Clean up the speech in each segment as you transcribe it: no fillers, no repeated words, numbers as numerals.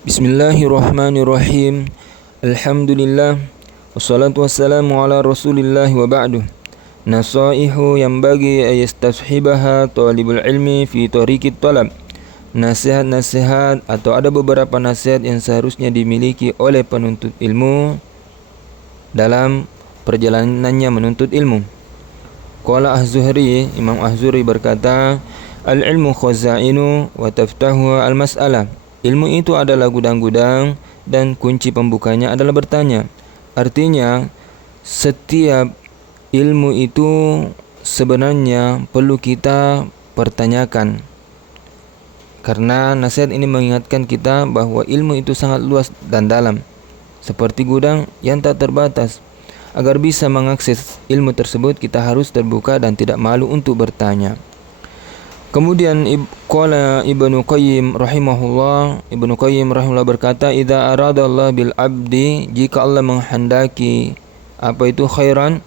Bismillahirrahmanirrahim. Alhamdulillah. Wassalatu wassalamu ala rasulillah wa ba'du. Nasaihu yang bagi ayastashibaha talibul ilmi fi tariqit talab. Nasihat-nasihat atau ada beberapa nasihat yang seharusnya dimiliki oleh penuntut ilmu dalam perjalanannya menuntut ilmu. Qala Az-Zuhri, Imam Az-Zuhri berkata, al-ilmu khazainu wa taftahu al-mas'alah. Ilmu itu adalah gudang-gudang dan kunci pembukanya adalah bertanya. Artinya, setiap ilmu itu sebenarnya perlu kita pertanyakan. Karena nasihat ini mengingatkan kita bahwa ilmu itu sangat luas dan dalam, seperti gudang yang tak terbatas. Agar bisa mengakses ilmu tersebut, kita harus terbuka dan tidak malu untuk bertanya. Kemudian qala Ibnu Qayyim rahimahullah berkata, idza arada Allah bil abdi, jika Allah menghendaki apa itu khairan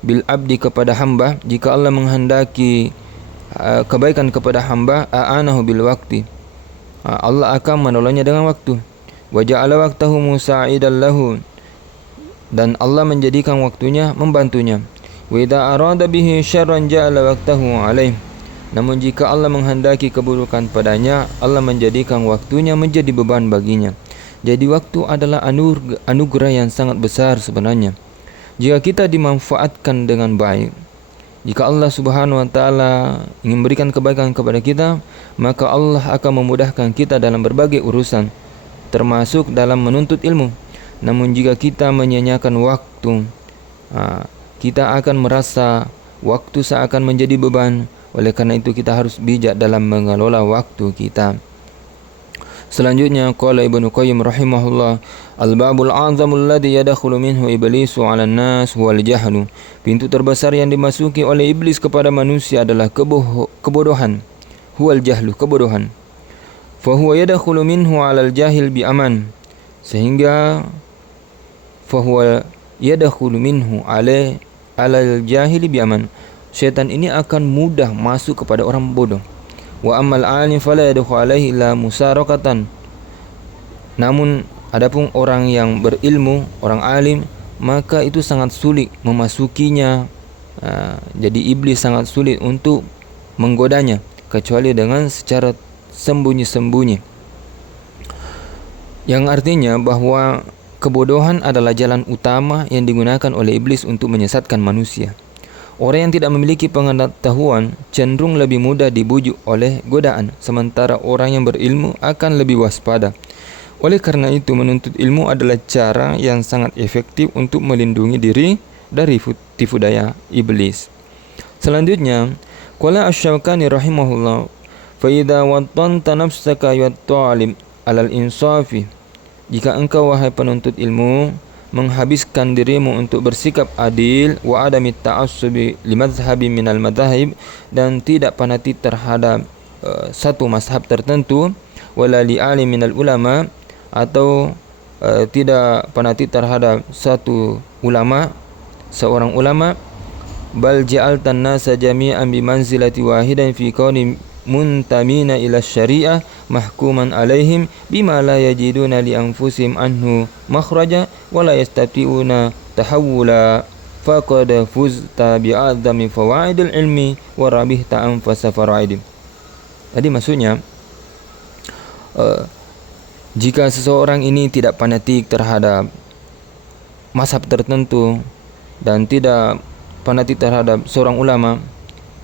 bil abdi kepada hamba, jika Allah menghendaki kebaikan kepada hamba, a'anahu bil waqti, Allah akan menolongnya dengan waktu. Wa ja'ala waqtahu musa'idan lahu, dan Allah menjadikan waktunya membantunya. Wa idza arada bihi syarran ja'ala waqtahu alaih, namun jika Allah menghendaki keburukan padanya, Allah menjadikan waktunya menjadi beban baginya. Jadi waktu adalah anugerah yang sangat besar sebenarnya. Jika kita dimanfaatkan dengan baik, jika Allah Subhanahu wa taala ingin memberikan kebaikan kepada kita, maka Allah akan memudahkan kita dalam berbagai urusan, termasuk dalam menuntut ilmu. Namun jika kita menyia-nyiakan waktu, kita akan merasa waktu seakan menjadi beban. Oleh karena itu kita harus bijak dalam mengelola waktu kita. Selanjutnya qala Ibnu Qayyim rahimahullah, al-babul a'zamul ladzi yadkhulu minhu iblisu 'alan nas huwal jahlu. Pintu terbesar yang dimasuki oleh iblis kepada manusia adalah kebodohan. Huwal jahlu, kebodohan. Fa huwa yadkhulu minhu 'alal jahil bi aman. Sehingga fa huwa yadkhulu minhu 'alal jahili bi aman. Syaitan ini akan mudah masuk kepada orang bodoh. Wa ammal alim fala yadkhulu alaihi illa musarakatan. Namun adapun orang yang berilmu, orang alim, maka itu sangat sulit memasukinya. Jadi iblis sangat sulit untuk menggodanya kecuali dengan secara sembunyi-sembunyi. Yang artinya bahwa kebodohan adalah jalan utama yang digunakan oleh iblis untuk menyesatkan manusia. Orang yang tidak memiliki pengetahuan cenderung lebih mudah dibujuk oleh godaan, sementara orang yang berilmu akan lebih waspada. Oleh karena itu, menuntut ilmu adalah cara yang sangat efektif untuk melindungi diri dari tipu daya iblis. Selanjutnya, qala Asy-Syaukani rahimahullah, fa idza wattanta nafsaka ya talib alal insafi. Jika engkau wahai penuntut ilmu menghabiskan dirimu untuk bersikap adil, wa adami ta'assubi limadhhabi minal madhahib, dan tidak fanatik terhadap satu mazhab tertentu, wala li'ali minal ulama, atau tidak fanatik terhadap satu ulama, seorang ulama, bal ja'altan nasa jami'an bimanzilati wahidan fi kauni muntamina ila syariah mahkuman alaihim bima la yajiduna li anfusihim anhu makhraja wa la yastati'una tahawula faqad fuzta bi'adzami fawaidil ilmi wa rabihta anfasa fara'idim. Jadi maksudnya jika seseorang ini tidak fanatik terhadap mazhab tertentu dan tidak fanatik terhadap seorang ulama,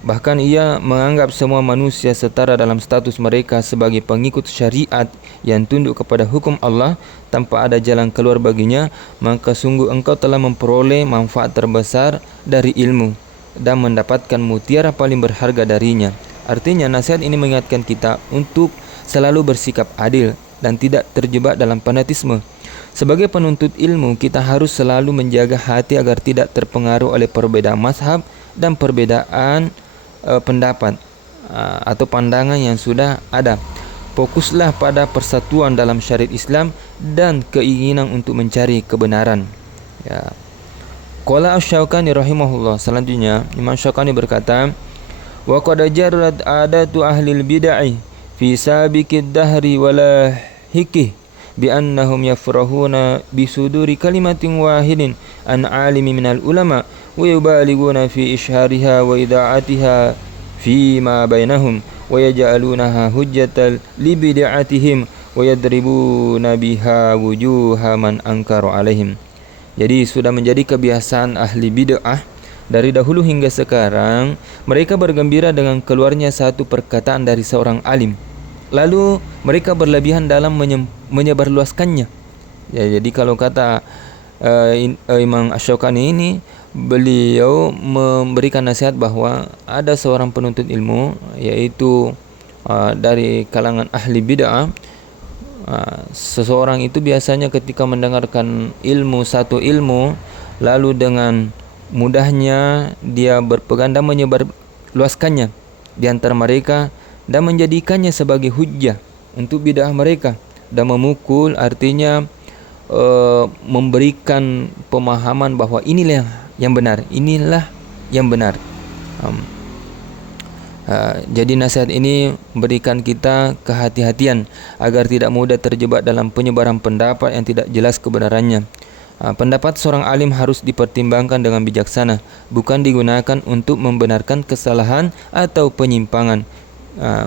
bahkan ia menganggap semua manusia setara dalam status mereka sebagai pengikut syariat yang tunduk kepada hukum Allah tanpa ada jalan keluar baginya, maka sungguh engkau telah memperoleh manfaat terbesar dari ilmu dan mendapatkan mutiara paling berharga darinya. Artinya nasihat ini mengingatkan kita untuk selalu bersikap adil dan tidak terjebak dalam fanatisme. Sebagai penuntut ilmu, kita harus selalu menjaga hati agar tidak terpengaruh oleh perbedaan mazhab dan perbedaan pendapat atau pandangan yang sudah ada. Fokuslah pada persatuan dalam syariat Islam dan keinginan untuk mencari kebenaran. Ya. Qala Asy-Syaukani rahimahullah, selanjutnya Imam Syaukani berkata, wa qad jarrat adatu ahli bid'ah fi sabiqid dahri wala hikih بأنهم يفرحون بصدور كلمة واحد عن عالم من العلماء ويبالغون في إشهارها وإذاعتها فيما بينهم ويجعلونها حجة لبدعتهم ويضربون بها وجوه من أنكر عليهم. Jadi sudah menjadi kebiasaan ahli bid'ah dari dahulu hingga sekarang, mereka bergembira dengan keluarnya satu perkataan dari seorang alim. Lalu mereka berlebihan dalam menyebarluaskannya. Ya, jadi kalau kata Imam Asy-Syaukani ini, beliau memberikan nasihat bahwa ada seorang penuntut ilmu, yaitu dari kalangan ahli bid'ah. Seseorang itu biasanya ketika mendengarkan satu ilmu, lalu dengan mudahnya dia berpegang dan menyebarluaskannya di antara mereka dan menjadikannya sebagai hujjah untuk bid'ah mereka, dan memukul, artinya memberikan pemahaman bahwa inilah yang benar, inilah yang benar. Jadi nasihat ini memberikan kita kehati-hatian agar tidak mudah terjebak dalam penyebaran pendapat yang tidak jelas kebenarannya. Pendapat seorang alim harus dipertimbangkan dengan bijaksana, bukan digunakan untuk membenarkan kesalahan atau penyimpangan.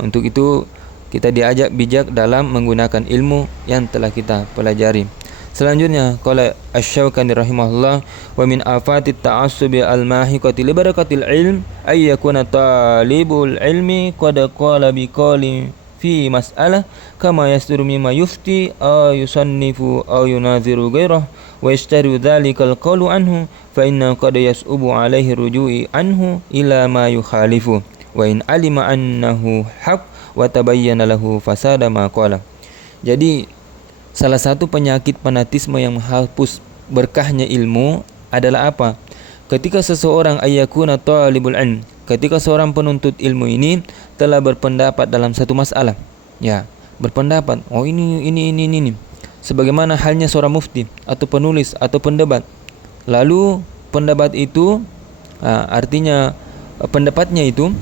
Untuk itu kita diajak bijak dalam menggunakan ilmu yang telah kita pelajari. Selanjutnya, qala Asy-Syaukani rahimahullah, wa min afatit ta'assubi al-mahiqati li barakatil ilm ay yakuna talibul ilmi qad qala bi qawli fi mas'alah kama yasduru mimma yufti aw yusannifu aw yunaziru ghairahu wa yashtaru dhalikal qawlu anhu fa inna qad yas'ubu alaihi ruju'i anhu ila ma yukhalifu wa in alima annahu haqq wa tabayyana lahu fasada ma qala. Jadi salah satu penyakit fanatisme yang menghapus berkahnya ilmu adalah apa? Ketika seseorang ayyakuna talibul ilm, ketika seorang penuntut ilmu ini telah berpendapat dalam satu masalah. Ya, berpendapat, oh ini. Sebagaimana halnya seorang mufti atau penulis atau pendebat. Lalu pendapat itu artinya pendapatnya itu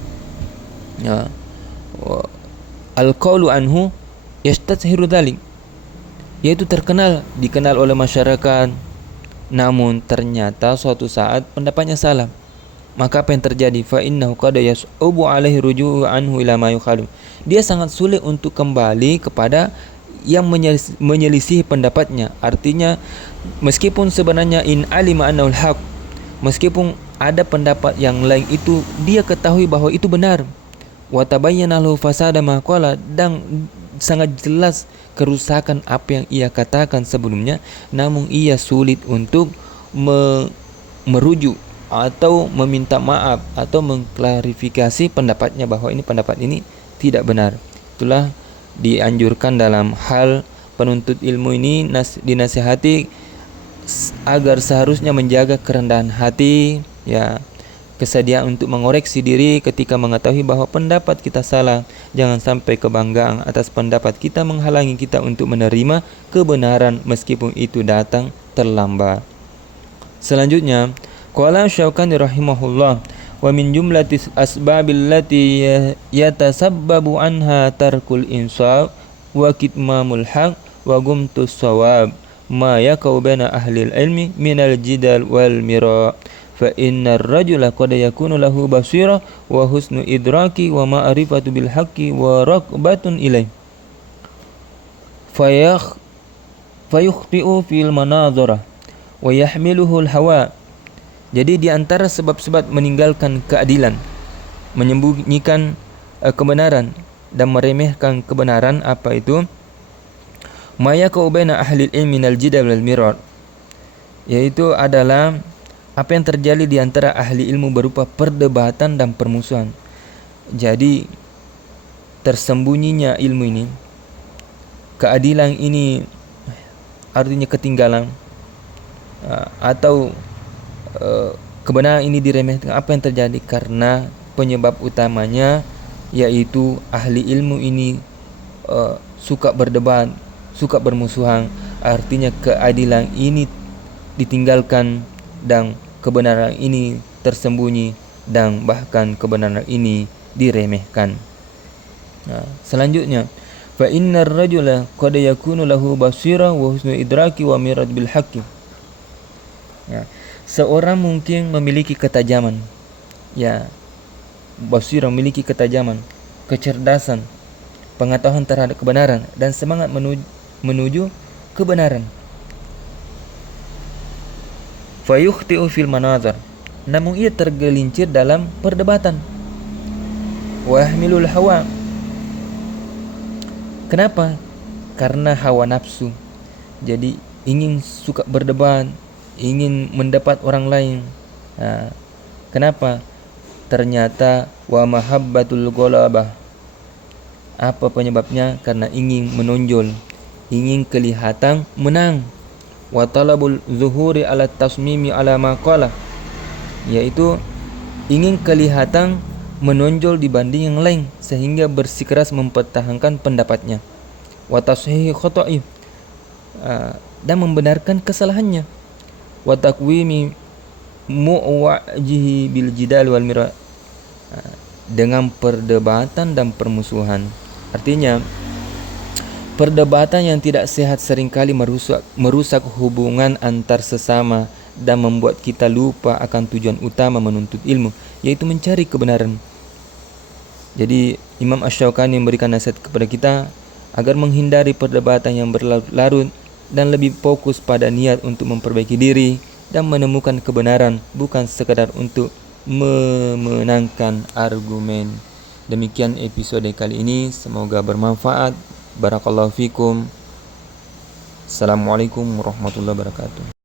al-qaulu anhu yastatshiru dzalik, yaitu dikenal oleh masyarakat. Namun ternyata suatu saat pendapatnya salah. Maka apa yang terjadi? Fa innahu qad yas'ubu alaihi ruju'u anhu ila ma yukhalif. Dia sangat sulit untuk kembali kepada yang menyelisih pendapatnya. Artinya meskipun sebenarnya in alima annahu al-haq, meskipun ada pendapat yang lain itu dia ketahui bahwa itu benar. Wa tabayyana lahu fasada ma qala, dan sangat jelas kerusakan apa yang ia katakan sebelumnya, namun ia sulit untuk merujuk atau meminta maaf atau mengklarifikasi pendapatnya bahwa pendapat ini tidak benar. Itulah dianjurkan dalam hal penuntut ilmu ini dinasihati agar seharusnya menjaga kerendahan hati, ya, kesediaan untuk mengoreksi diri ketika mengetahui bahwa pendapat kita salah. Jangan sampai kebanggaan atas pendapat kita menghalangi kita untuk menerima kebenaran meskipun itu datang terlambat. Selanjutnya, qala Syaukani rahimahullah, wa min jumlatis asbabil lati yatasabbabu anha tarkul insaf wa kitmamul haq wa gumtus shawab ma yakau baina ahli ilmi minal jidal wal mira. Fa innar rajula qad yakunu lahu basira wa husnu idraki wa ma'rifatu bil haqqi wa raqbatun ilaih fayukhti'u fil manazara wa yahmiluhu al hawa. Jadi di antara sebab-sebab meninggalkan keadilan, menyembunyikan kebenaran dan meremehkan kebenaran, apa itu? Maya kaubaina ahli ilmi minal jidal wal mirar, yaitu adalah apa yang terjadi di antara ahli ilmu berupa perdebatan dan permusuhan. Jadi tersembunyinya ilmu ini, keadilan ini artinya ketinggalan, atau kebenaran ini diremehkan. Apa yang terjadi? Karena penyebab utamanya yaitu ahli ilmu ini suka berdebat, suka bermusuhan. Artinya keadilan ini ditinggalkan dan kebenaran ini tersembunyi, dan bahkan kebenaran ini diremehkan. Selanjutnya, fa innar rajula qad yakunu lahu basira wa husnul idraki wa mirad bil haqqi. Ya, seorang mungkin memiliki ketajaman, ya, basira, memiliki ketajaman, kecerdasan, pengetahuan terhadap kebenaran dan semangat menuju kebenaran. Fayukhti'u fil manazar, namun ia tergelincir dalam perdebatan. Wa yahmilul hawa, kenapa? Karena hawa nafsu. Jadi ingin suka berdebat, ingin mendapat orang lain. Kenapa? Ternyata wa mahabbatul ghalabah. Apa penyebabnya? Karena ingin menonjol, ingin kelihatan menang. Wa talabul zuhuri ala tasmimi ala maqala, yaitu ingin kelihatan menonjol dibanding yang lain sehingga bersikeras mempertahankan pendapatnya. Wa tashihi khata'i, dan membenarkan kesalahannya. Wa taqwimi mu'wajihi bil jidal wal mira, dengan perdebatan dan permusuhan. Artinya perdebatan yang tidak sehat seringkali merusak hubungan antar sesama dan membuat kita lupa akan tujuan utama menuntut ilmu, yaitu mencari kebenaran. Jadi Imam Asy-Syaukani memberikan nasihat kepada kita agar menghindari perdebatan yang berlarut-larut dan lebih fokus pada niat untuk memperbaiki diri dan menemukan kebenaran, bukan sekadar untuk memenangkan argumen. Demikian episode kali ini, semoga bermanfaat. Barakallahu fikum. Assalamualaikum warahmatullahi wabarakatuh.